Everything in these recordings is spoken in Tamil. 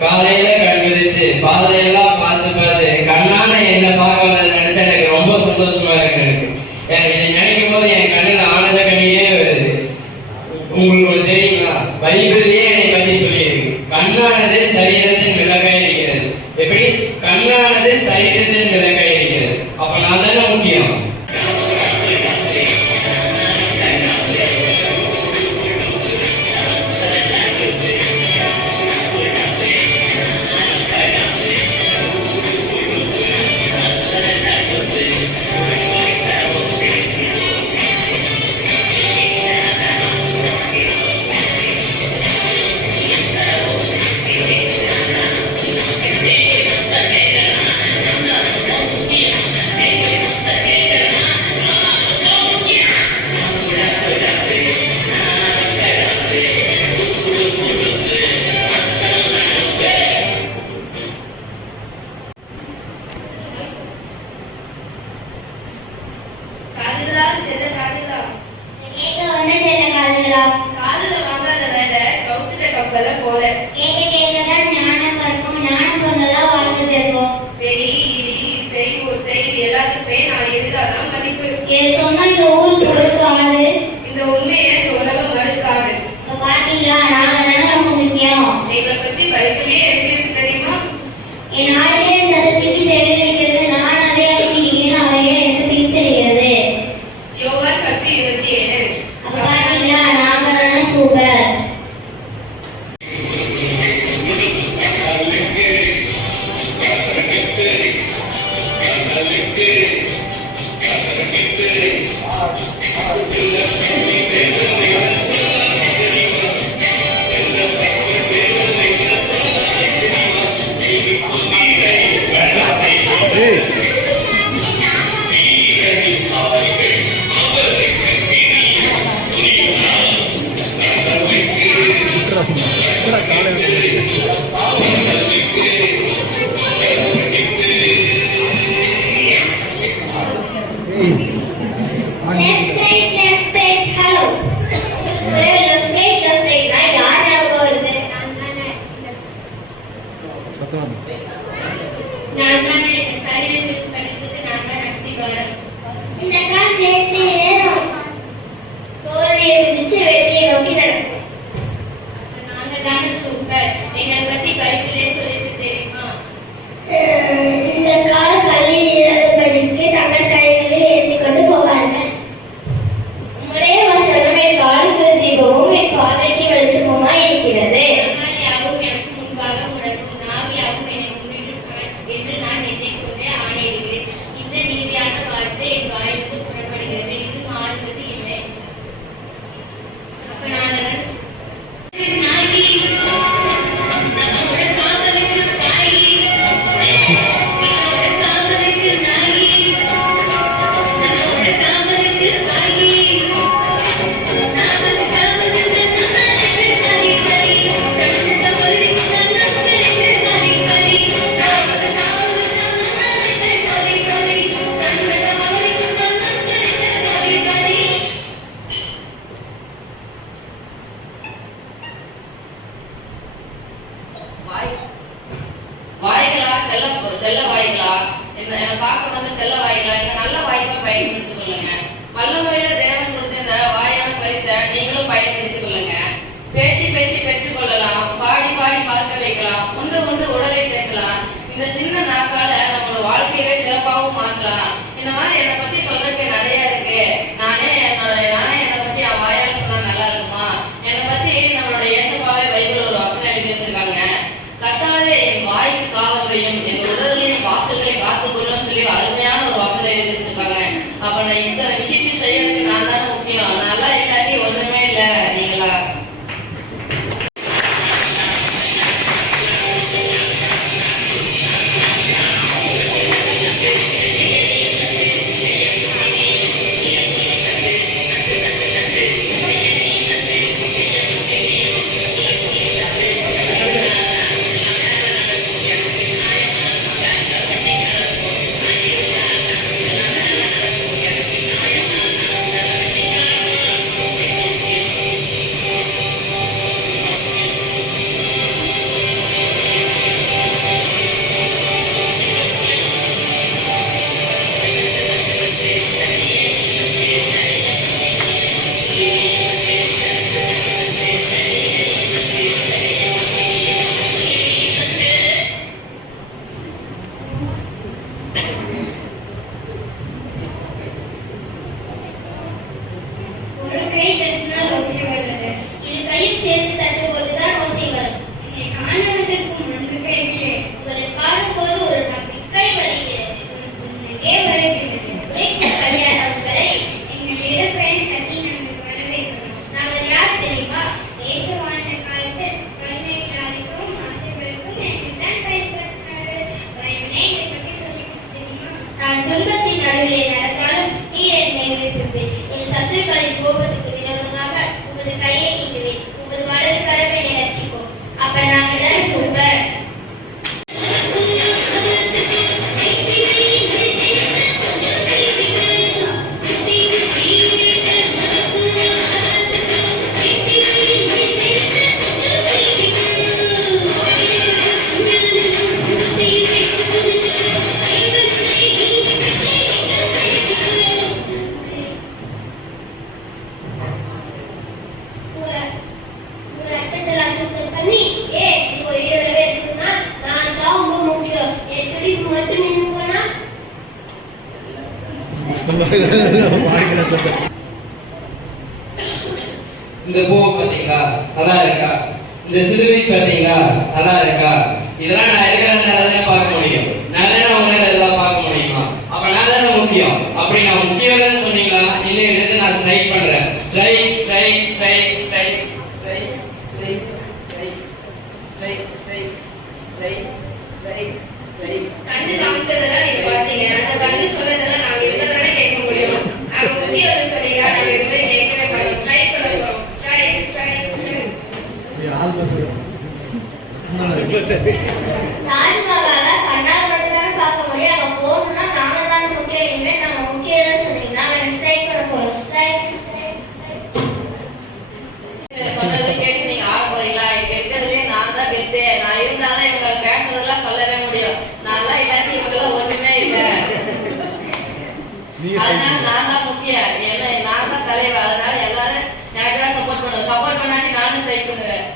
காலையில கண் விழிச்சு பாதையெல்லாம் பார்த்து பார்த்து கண்ணான என்ன பார்க்க நினைச்சா எனக்கு ரொம்ப சந்தோஷமா இருக்கு. எனக்கு இதை நினைக்கும் போது என் கண்ணுல ஆனந்த கண்ணீரே வருது. உங்களுக்கு தெரியுங்களா, பைபிள்லயே என்னை பற்றி சொல்லியிருக்கு. கண்ணானது சரீரத்தின் விளக்காய் இருக்கிறது. எப்படி? கண்ணானது சரீரத்தின் விளக்காய் இருக்கிறது. அப்ப நான் தானே முக்கியம். இந்த பூ பார்த்தீங்களா, நல்லா இருக்கா? இந்த சிலுவை பார்த்தீங்களா, நல்லா இருக்கா? இதெல்லாம் நான் இருக்கிறதுனால தான் பார்க்க முடியும். நான் உங்களால இதெல்லாம் பார்க்க முடியுமா? அப்ப நான் தானே முக்கியம். அப்படி நான் முக்கியம் இல்லைன்னு சொன்னீங்களா? இல்லை, எடுத்து நான் ஸ்ட்ரைக் பண்றேன். Strike strike strike strike strike strike strike strike strike strike strike. கண்ணு காமிச்சதெல்லாம் நீங்க பார்த்தீங்க. அந்த கண்ணு சொன்னதெல்லாம் நாங்க இதுதானே கேட்க முடியும். நாங்க முக்கியம் சொன்னீங்க, நாங்க எதுவுமே கேட்கவே மாட்டோம். ஸ்ட்ரைக் பண்ண போறோம். Strike strike strike. தாஜ்மஹாலை கண்ணால் மட்டும்தான் பார்க்க முடியும். அங்க போகணும்னா நாங்க தான் முக்கியம். இனிமேல் நாங்க முக்கியம் சொன்னீங்கன்னா நாங்க ஸ்ட்ரைக் பண்ண போறோம். Strike strike strike. சொன்னது கேட்டு நீங்க ஆக போறீங்களா? இங்க இருக்கிறதுலே நான் தான் கெத்து. நான் இருந்தாதான் இவங்க பேசுறதெல்லாம் சொல்லவே முடியும். நான்லாம் இல்லாட்டி இவங்கெல்லாம் ஒண்ணுமே இல்லை. அதனால நான் தான் முக்கியம். என்ன நான் தான் தலைவர். அதனால எல்லாரும் எனக்கு தான் சப்போர்ட் பண்ணுவோம். சப்போர்ட் பண்ணாட்டி நானும் ஸ்ட்ரைக் பண்ணுவேன்.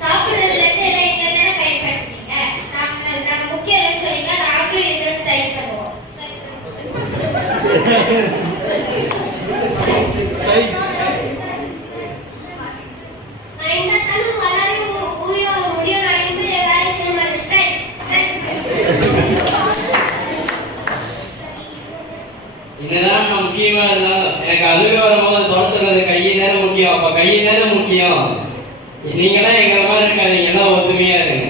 சாப்பிடுறதுல இருந்து எதை இங்க தானே பயன்படுத்துறீங்க. நாங்க முக்கியம் சொன்னீங்கன்னா நாங்களும் இதை ஸ்ட்ரைக் பண்ணுவோம். நான் இந்த தனு வளரும் உயிரோட முடியும். நான் இனிமேல் என் வேலை செய்ய மாட்டேன். ஸ்ட்ரைக் என்னதான் நான் முக்கியமா இருந்தாலும் எனக்கு அதுவே வரும்போது தொலை சொல்றது கையை தானே முக்கியம். அப்ப கையை தானே முக்கியம். நீங்களாம் எங்களை மாதிரி இருக்காதீங்க, எல்லாம் ஒத்துமையா இருங்க.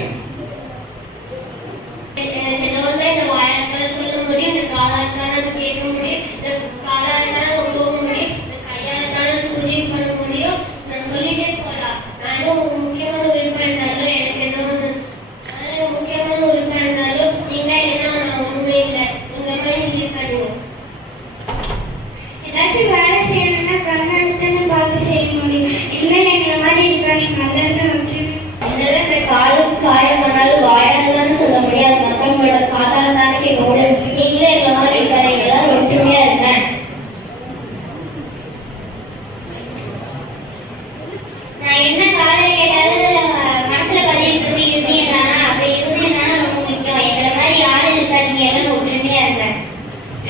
இந்த வாயால் சொல்ல முடியும், இந்த காலால் கேட்க முடியும், இந்த காலால் போக முடியும், இந்த கையால் உதவி பண்ண முடியும். நான் சொல்லிட்டே போகலாம். நானும் முக்கியமான உறுப்பினர் இருந்தாலும் எனக்கு எந்த ஒரு முக்கியமான உறுப்பினர் இருந்தாலும் நீங்க என்ன நான் ஒண்ணுமே இல்லை. இந்த மாதிரி இருக்காங்க. ஏதாச்சும் வேலை செய்யணும்னா கண்ணாடித்தானே பார்த்து செய்ய முடியும். இல்லை எங்களை மாதிரி இருக்காங்க. நல்லதுன்னு வச்சு இந்த காலும் காயமானாலும் வாயாலும் சொல்ல முடியாது. மக்களோட காதால தானே கேட்க முடியும். நீங்களே எங்களை மாதிரி இருக்காங்க. எல்லாரும் ஒற்றுமையா இருந்தேன். நான் என்ன காலையில கேட்டாலும் மனசுல பதிவு இருந்தீங்கன்னா அப்ப இருந்தீங்கன்னா ரொம்ப முக்கியம். எங்களை மாதிரி யாரும் இருக்காதீங்க. எல்லாரும் ஒற்றுமையா இருந்தேன்.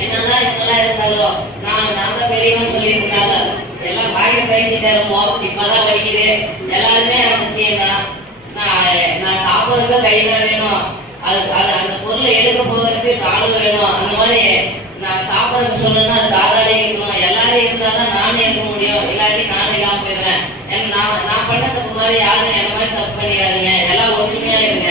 என்னதான் இவங்கெல்லாம் இருந்தாலும் நான் தான் பெரியவன் சொல்லியிருந்தாங்க. எல்லாம் பாக்கி பேசிட்டே இருப்போம். இப்பதான் வலிக்குது. எல்லாருமே எனக்கு முக்கியம் தான். நான் சாப்பிட்றதுக்கு கை தான் வேணும். அந்த பொருளை எடுக்க போகிறதுக்கு நாளும் வேணும். அந்த மாதிரி நான் சாப்பிட்றதுக்கு சொல்லணும்னா அது தாதாலே இருக்கணும். எல்லாரும் இருந்தால் தான் நானும் இருக்க முடியும். இல்லாட்டி நானும் இல்லாமல் போயிடுவேன். நான் பண்ண தப்பு மாதிரி யாரும் என்ன மாதிரி தப்பு பண்ணிடாதுங்க. எல்லாம் ஒற்றுமையா இருங்க.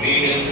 Freedom,